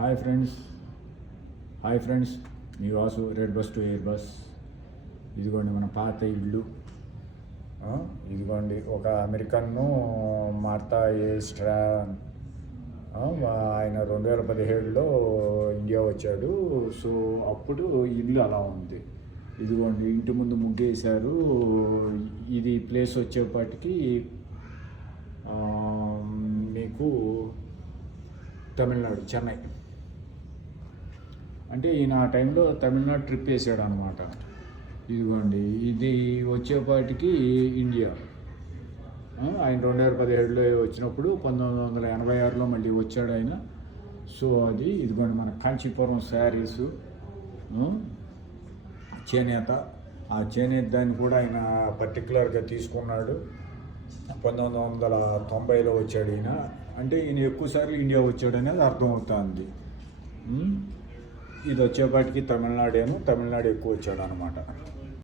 Hi friends, me Vasu red bus to air bus. ఇదిగోండి మన పాత ఇల్లు. ఇదిగోండి ఒక అమెరికన్ను మార్తా ఏస్ట్రా. ఆయన 2017లో ఇండియా వచ్చాడు. సో అప్పుడు ఇల్లు అలా ఉంది. ఇదిగోండి ఇంటి ముందు ముగ్గేశారు. ఇది ప్లేస్ వచ్చేపాటికి మీకు తమిళనాడు, చెన్నై. అంటే ఈయన ఆ టైంలో తమిళనాడు ట్రిప్ వేసాడు అనమాట. ఇదిగోండి ఇది వచ్చేపాటికి ఇండియా. ఆయన 2017లో వచ్చినప్పుడు 1986లో మళ్ళీ వచ్చాడు ఆయన. సో అది ఇదిగోండి మన కాంచీపురం శారీసు, చేనేత. ఆ చేనేత దాన్ని కూడా ఆయన పర్టికులర్గా తీసుకున్నాడు. 1990లో వచ్చాడు ఈయన. అంటే ఈయన ఎక్కువసార్లు ఇండియా వచ్చాడు అనేది అర్థమవుతుంది. ఇది వచ్చేపాటికి తమిళనాడు ఎక్కువ వచ్చాడు అనమాట.